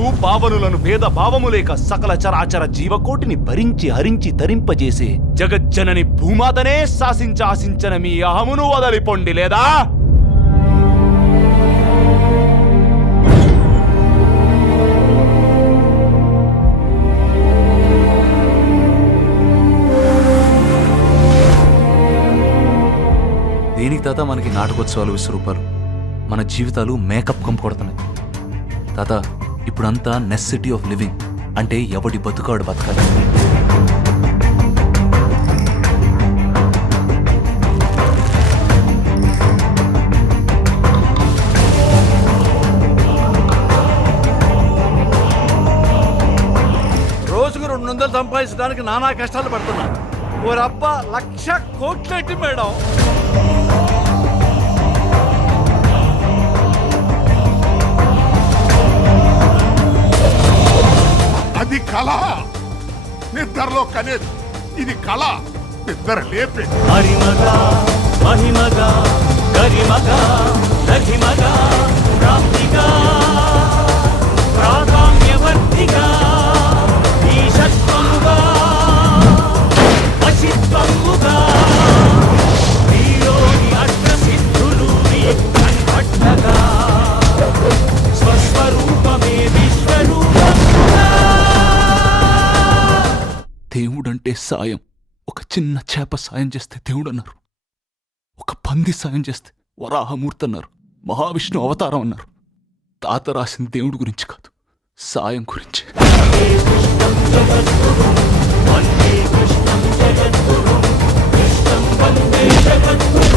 మహానుభావులు పావనులను భేద భావము లేక సకల చరాచర జీవకోటిని భరించి హరించి తరింపజేసే జగజ్జనని భూమాతనే శాసించాసించన మీ అహమును వదలిపొండి లేదా? దేనికి తాత మనకి నాటకోత్సవాలు విశ్వరూపాలు? మన జీవితాలు మేకప్ కంపు కొడుతున్నాయి తాత. ఇప్పుడంతా నెసెసిటీ ఆఫ్ లివింగ్, అంటే ఎవడి బతుకాడు బతకాలి. రోజుకు 200 సంపాదించడానికి నానా కష్టాలు పడుతున్నా. ఓరబ్బా 1,00,000 కోట్లేంటి మేడం? అది కళ, నిద్రలో కనేది. ఇది కళ, నిద్ర లేపే. హరిమగా మహిమగా గరిమగా రహిమగా ప్రాప్తిగా ప్రాకామ్యవర్తిగా ఈశత్వముగా వశిత్వముగా నీలోని అష్టసిద్ధులు కన్పట్టగా స్వస్వరూపమే విశ్వరూపముగా. దేవుడంటే సాయం. ఒక చిన్న చేప సాయం చేస్తే దేవుడు అన్నారు. ఒక పంది సాయం చేస్తే వరాహమూర్తి అన్నారు. మహావిష్ణు అవతారం అన్నారు. తాత రాసిన దేవుడి గురించి కాదు, సాయం గురించి. వందే కృష్ణం జగద్గురు కృష్ణం వందే జగద్గురు